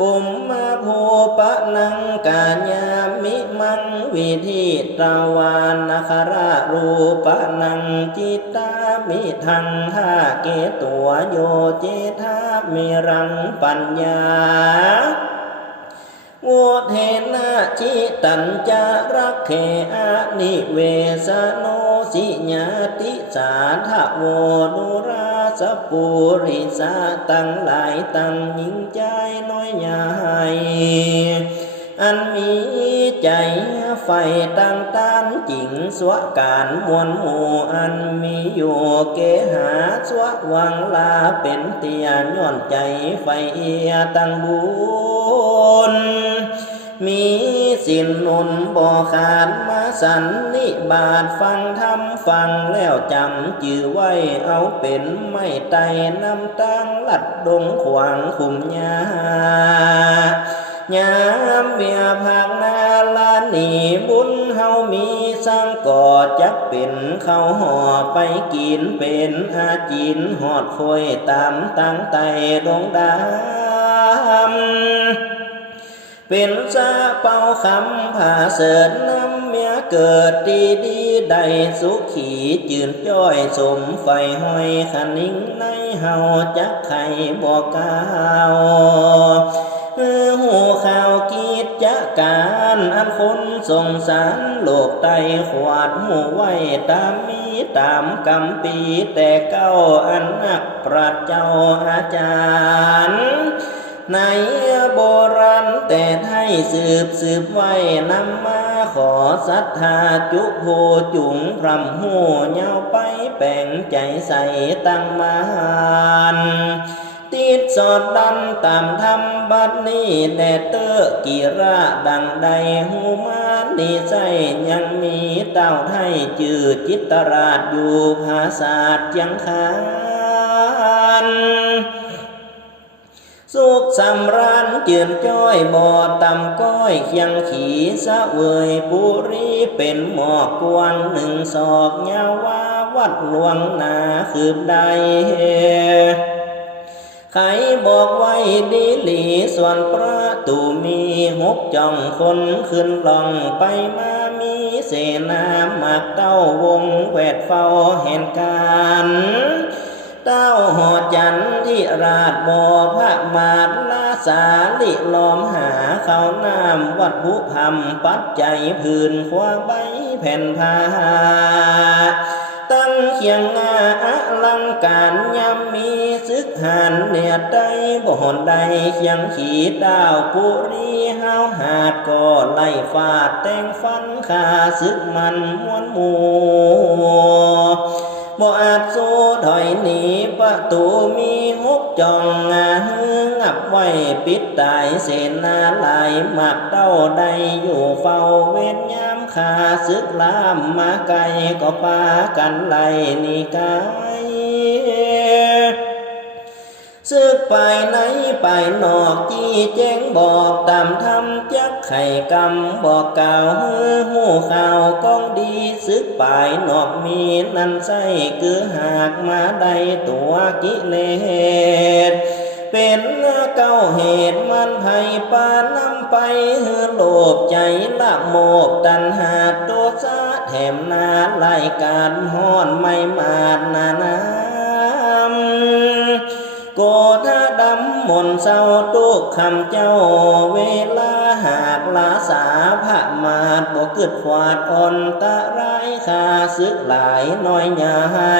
กุมมาโพปะนังกาญามิมังวิธิตาวานาคารารูปะนังจิตามิทังหาเกตัวโยเจธามิรังปัญญาโวเทนะจิตัญจารักเขอานิเวสโนสิญาติสาทะโวนุรา สปุริสาตั้งหลายตั้งยิ่งใจน้อยใหญ่อันมีใจไฟตั้งต้านจริงสวการมวลหมู่อันมีอยู่เกหาสววังลาเป็นเตียย้อนใจไฟเอียตั้งบุญมี สินนุนบ่ขาดมาสันนิบาตฟังธรรมฟังแล้วจำจือไว้เอาเป็นไม่ไตน้ำตั้งลัดดงขวางคุมยายามเมียภาคนาลานีบุญเฮามีสังก่อจักเป็นเข้าห่อไปกินเป็นอาจินหอดคอยตามตั้งไตดงดำ เป็นซาเป่าคำผ่าเสริญน้ำเมียเกิดดีดีได้สุขีจืนจ้อยสมไฟห้อยขันนิ่งในเฮาจักไข่บอกกล่าวหูข่าวกีดจักการอันคนสงสารโลกไตขวาดหูไว้ตามมีตามกำปีแต่เก้าอันนักปราชญ์เจ้าอาจารย์ ในโบราณแต่ไทยสืบสืบไว้นำมาขอศรัทธาจุโพจุงพรำหูเยาไปแป่งใจใส่ตั้งมานติดสอดดันตามธรรมบัดนี้แดเตอร์กีระดังใดหูมานีใจยังมีเต้าไทยจือจิตราชอยู่ภาษาทยังคาน สุขสำราญเจือนจ้อยบ่อต่ำก้อยเคียงขี่สะเวยปุรีเป็นหมอกกวางหนึ่งศอกยาวว่าวัดหลวงนาคืบใดใครบอกไว้ดีหลีส่วนประตูมีหกจ่องคนขึ้นลองไปมามีเสนาหมากเต้าวงแวดเฝ้าเห็นการ เต้าหอจันทร์ที่ราชบอพระมาดลาสาลิลอมหาเขาน้ำวัดบุพรมปัจจัยพื้นขวาใบแผ่นผ้าตั้งเคียงอาอลังการยำมีซึกหันเนียดใดบ่หอนใดเคียงขีดาวปุรีเฮาหาดก็ไล่ฟาดแต่งฟันขาซึกมันมวนหมู บ่อาจสู้ถอยหนีประตูมีหกจองงางับไว้ปิดตายเสนาลายหมักเต้าใดอยู่เฝ้าเวทยามขาซึกลามมาไกลก็ปากันไล่หนี่กายซึกไปไหนไปนอกจี้แจ้งบอกตามทำจัก ไข่กำบอกกล่าวฮือหูข่าวก้องดีซึกไปนอกมีนันใส่คือหากมาได้ตัวกิเลสเป็นเก้าเหตุมันไผ่ปานำไปฮือโลภใจละโมบตันหาโตสะแถมนาไล่การห้อนไม่มาดนาน้ำโกธาดำมนเศร้าตุกคำเจ้าเวลา หากลาสาพระมาดบ่เกิดขวาดอ่อนตะไรคาซึกหลายน้อยใหญ่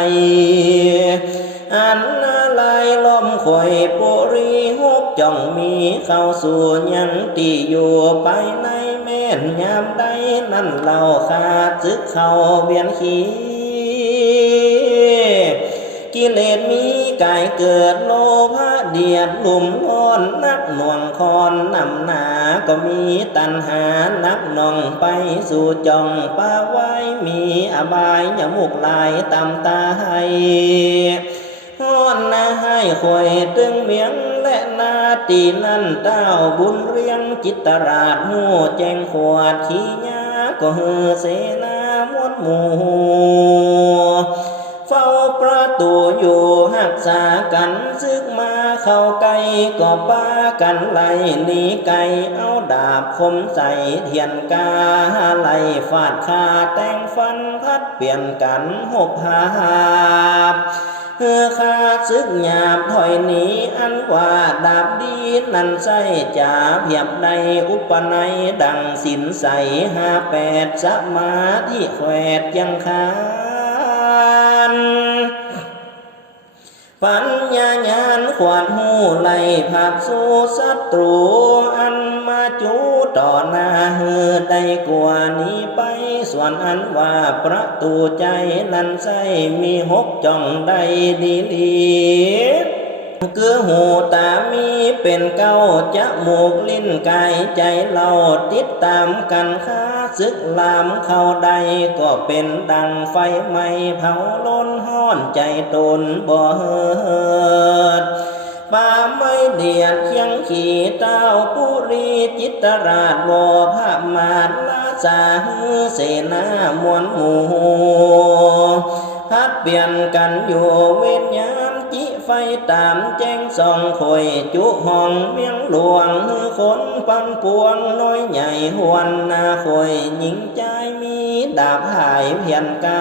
อันอะไรล้มข่อยปุรีหกจ่องมีเข้าสู่ยังตีอยู่ไปในแม่นยามใดนั่นเราขาซึกเข้าเวียนขีกิเลสมีกายเกิดโลภะเดียดหลุมร้อนนักหน่วงคอนนำนา ก็มีตันหานักน่องไปสู่จองป้าไว้มีอบายอย่ามุกลายตำตาให้ฮ้อนนาให้คอยตึงเมียงและนาตีนั่นเต้าบุญเรียงจิตตราดหัวแจงขวดขี้ยาก็เฮเสนามวดหมู่เฝ้าประตูอยู่หักษากันซึกมา เข้าไกลก็ป้ากันไล่หนีไกลเอาดาบคมใส่เทียนกาไล่ฟาดคาแต่งฟันพัดเปลี่ยนกันหบหาบเฮือคาซึกหยาบถอยหนีอันว่าดาบดีนั่นใส่จ่าเพียบในอุปนัยดังสินใสหาแปดสมาธิแขวดยังคาน ปัญญาญาณขวานหูไล่ภาพสู่ศัตรูอันมาจูต่อหน้าเฮือได้กว่านี้ไปส่วนอันว่าประตูใจนั้นใส่มีหกจ่องได้ดีลีคือหูตามีเป็นเก้าจะมูกลิ้นกายใจเราติดตามกันค้าซึกลามเข้าใดก็เป็นดังไฟไหม้เผาล้นห้อ อนใจตนบ่เฮิดป่าไม่เดียดเคียงขี่เต้าปุรีจิตราชวภาพมาดลาสาฮือเสนามวลหมู่พัดเปลี่ยนกันอยู่เวียนยามจิไฟตามแจ้งส่องคอยจุห้องเมียงหลวงฮือคนปันปวงน้อยใหญ่หวนนาคอยหญิงใจมีดาบหายเพียนกา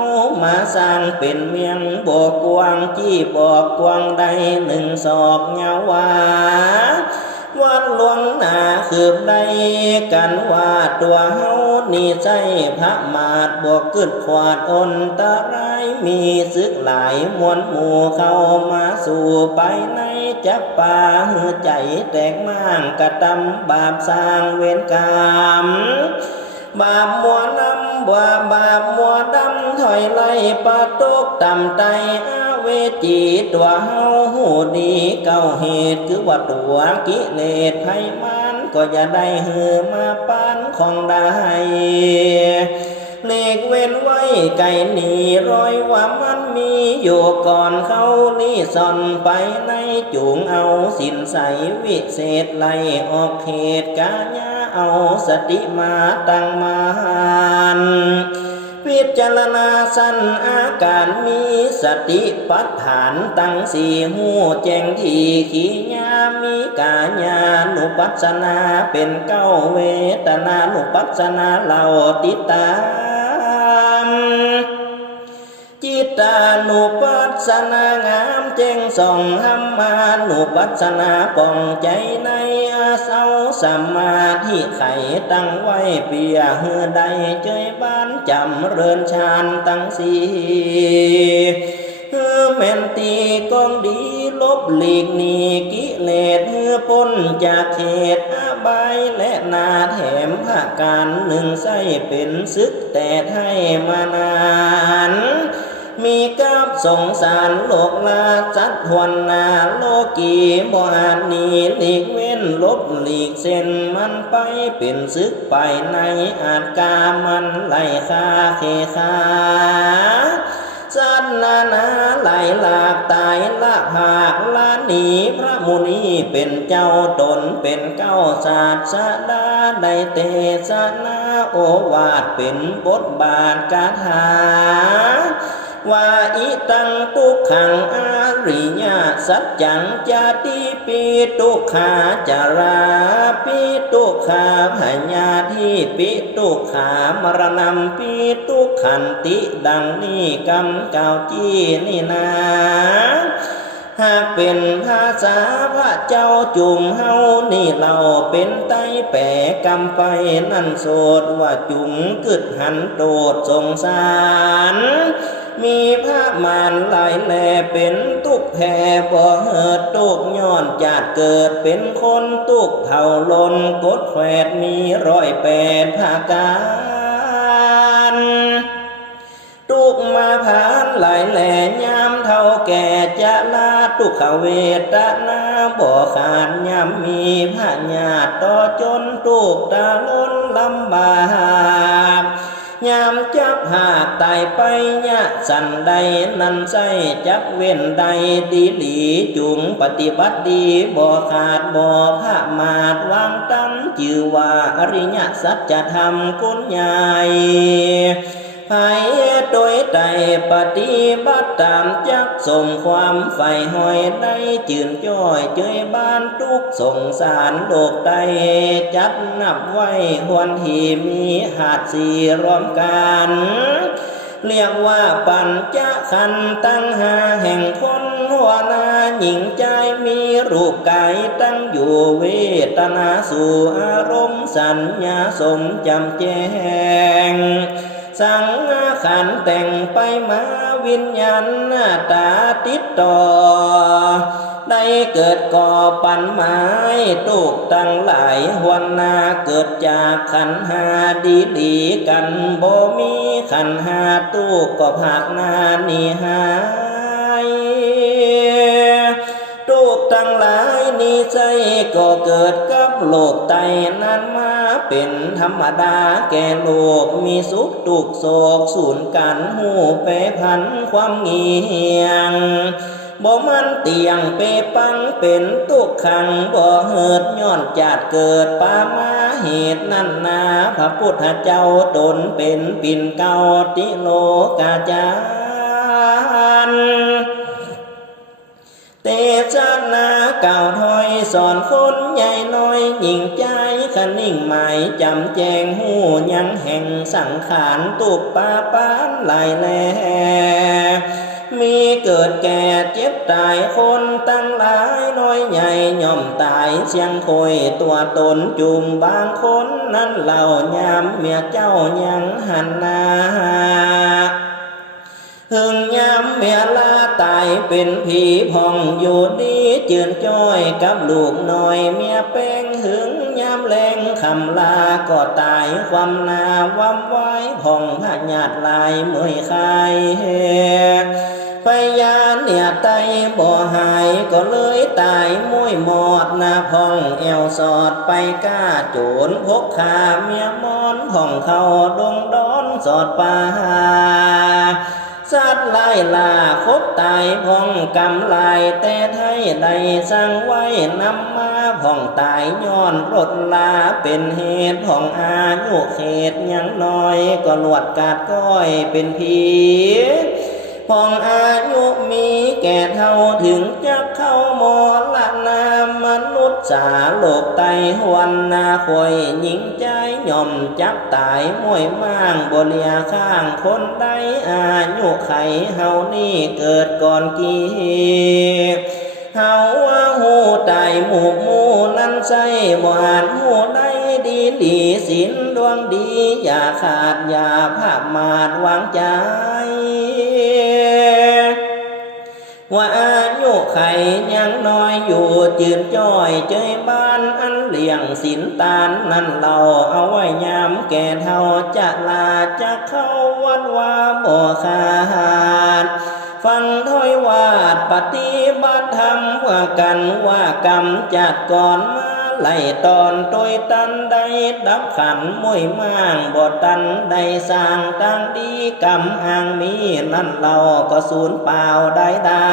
มาสร้างเป็นเมียงบอกกวางจี้บอกกวางใดหนึ่งศอกเงาวาวัดหลวงนาคืบใดกันว่าตัวเฮานี่ใจพระมาดบวกกึดขวาดอนตะไรายมีซึกหลายมวลหมู่เข้ามาสู่ไปในจักป่าหือใจแตกมางกระตำบาปสร้างเวรกรรมบาปมัวนำ ว่าบาปมัวดำถอยไล่ปาตกต่ำใจอาเวจีตัวเฮาหูดีเก้าเหตุคือว่าตัวกิเลสไพมันก็อย่าได้เหือมาปานของได้เลกเว้นไว้ไก่หนีรอยว่ามันมีอยู่ก่อนเขานี่ซ่อนไปในจูงเอาสินใสวิเศษไล่ออกเหตุกาญา เอาสติมาตั้งมานพิจารณาสั้นอาการมีสติปัฏฐานตั้งสี่หูแจ้งทีขีญามีกาญานุปัสสนาเป็นเก้าเวทนานุปัสสนาเราติตา จิตานุปัสสนางามเจงส่องหัมมานุปัสสนาป่องใจในอาเสาสัมมาทิไขตั้งไว้เปียเฮือใดเจยบ้านจำเริญชานตั้งสีเฮือแม่นตีกองดีลบหลีกหนีกิเลสเฮือพ้นจากเขตอาบายและนาแถมภาการหนึ่งใส่เป็นซึกแต่ไทยมานาน มีกับสงสารโลกลาจัดหวนนาโลกีบ่อาจหนีหลีกเว้นลบหลีกเส้นมันไปเป็นซึกไปในอาจกามันไหลคาเคคาสัตนานาไหลหลากตายละหากละหนีพระมุนีเป็นเจ้าตนเป็นเก้าศาสดาได้เตสนาโอวาทเป็นบทบาทกาถา ว่าอิตังทุกขังอาริยสัจจังจาติปีตุขาจาราปีตุขาพญาทิปิตุขามรณะปีตุขันติดังนี้กำเก่าจี้นี่นาหากเป็นภาษาพระเจ้าจุ่มเฮานี่เราเป็นไตแปรกำไปนั่นโสดว่าจุงกึดหันโดดสงสาร มีพระมารหลายแลเป็นตุกแผ่บ่เหิดตุกย้อนจาดเกิดเป็นคนตุกเผาลนกดแขวดมีร้อยแปดภาการตุกมาผ่านหลายแหล่ยามเท่าแก่จะลาตุกขเวตนาบ่ขาดยามมีพระญาติต่อจนตุกตาล้นลำบาก ยามจับหากตายไปยะสันใดนั้นใส่จักเว้นใดดีหลีจุงปฏิบัติดีบ่ขาดบ่พระมาดวางตั้งจือว่าอริยสัจธรรมคุณใหญ่ ให้โดยใจปฏิบัติตามจักสมความใฝ่หอยได้จื่นจ้อยเจยบ้านทุกสงสารโลกใดจัดนับไว้หวนที่มีหาดสีรวมกันเรียกว่าปัญจขันตั้งหาแห่งคนหัวนาหญิงใจมีรูปกายตั้งอยู่เวทนาสู่อารมณ์สัญญาสมจำแจง สังขันแต่งไปมาวิญญาณหน้าตาติดต่อ ได้เกิดก่อปันไม้ตุกตั้งหลายหวนนาเกิดจากขันหาดีดีกันบ่มีขันหาตุกก็ภาคหนานี่หายทุกข์ทั้งหลายนี้ใจก็เกิดกับโลกไตนั้นมา เป็นธรรมดาแก่โลกมีสุขทุกโศกสูญกันหูเปพันความเงียงบ่มันเตียงเปปังเป็นตุกขังบ่เหิดย้อนจาดเกิดปามาเหตุนั่นนาพระพุทธเจ้าตนเป็นปิ่นเก่าติโลกาจารเตชะนาเก่าถอยสอนคน หญ่น้อยหญิงใจคันนิ่งหมายจำแจงหูยังแห่งสังขารตุบปาปานหลายแลมีเกิดแก่เจ็บตายคนตั้งหลายน้อยใหญ่ย่อมตายเชียงคอยตัวตนจุมบางคนนั้นเหล่ายามเมียเจ้ายังหันหนา หึงยามเมียลาตายเป็นผีพองอยู่ดีเจือนจ้อยกับลูกน้อยเมียแป้งหึงยามแรงคำลาก็ตายความนาวำไว้พองพระญาติลายเมื่อยคายพยานเนี่ยไตบ่หายก็เลยตายมุ้ยหมอดนาพองแอวสอดไปก้าโจรพกขาเมียมอนพองเขาดงดอนสอดป่า สัตว์ไล่ลาคบตายพ่องกำลายแต่ไทยใดสั่งไว้นำมาพ่องตายย้อนรถลาเป็นเหตุพ่องอายุเขตยังน้อยก็หลวดกาดก้อยเป็นผีพ่องอายุมีแก่เท่าถึงจะเข้าหมอละน นุษย์สาโลกไตหวนนาคอยหญิงใจย่อมจับตายมวยม่างบเลียข้างคนใดอายุไขเฮานี่เกิดก่อนกี่เฮาว่าหูตายหมู่หมู่นั้นใส่หวานหูได้ดีดีสินดวงดี อย่าขาด อย่าภาพมาดวางใจ ว่าอายุไขยัง อยอยู่จืนจ้อยเจยบ้านอันเลี่ยงสินตานนั่นเราเอาไว้ยามแก่เท่าจะลาจะเข้าวัดว่าบ่ขาดฟังถ้อยวาดปฏิบัติธรรมว่ากันว่ากรรมจัดก่อนมาไล่ตอนตวยตันได้ดับขันมวยม่างบ่ตันได้สร้างตั้งดีกรรมอ่างมีนั่นเราก็สูญเปล่าได้ได้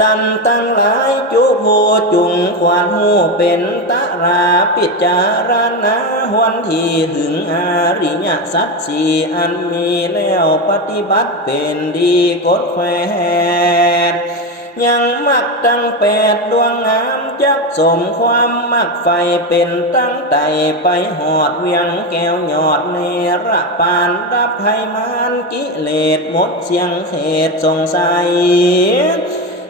ตันตั้งหลายจุผูจุงควานหูเป็นตะราปิจารณาหวนที่หึงอาริยสัจสีอันมีแล้วปฏิบัติเป็นดีกดแควดยังมักตั้งแปดดวงงามจักสมความมักไฟเป็นตั้งไตไปหอดเวียงแก้วหยอดเนระปานรับให้มานกิเลสหมดเสียงเขตสงสัย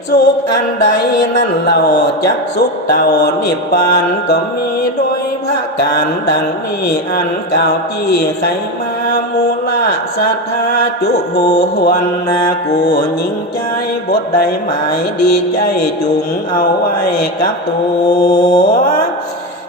สุขอันใดนั่นเราจักสุขเต่านิพานก็มีด้วยพระการดังนี้อันเก่าจี้ไขมามูละศรัทธาจุหูหวนนากูยิงใจบทใดหมายดีใจจุงเอาไว้กับตัว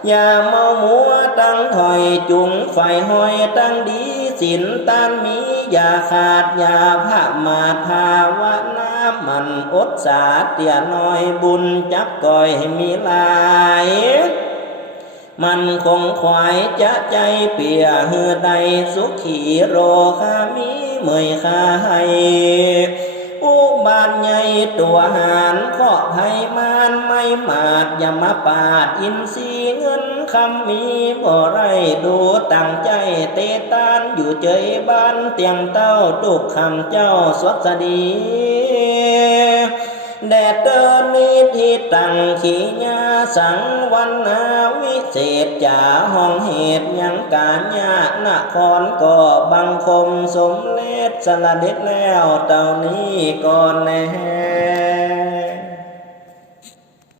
อย่าเมามัวตั้งถอยจุงไฟห้อยตั้งดีสินตานมีอย่าขาดอย่าพระมาทภาวนา มันอดสาเตียน้อยบุญจับก่อยมีหลายมันคงควายจะใจเปียเฮือใดสุขีโรคามีเมยคาให้อุบาทใหญ่ตัวหารข้อไทยมานไม่มาดอย่ามาปาดอินทรีเงินคำมีบ่ไรดูตั้งใจเตตานอยู่เจยบ้านเตียงเต้าตุกคำเจ้าสวัสดี แดดเดินนิทิตังขีญาสังวันนาวิเศษจ่าห้องเหตุยังการญานครก็บังคมสมเลศสละเด็ดแล้วเต่านี้ก่อนแน่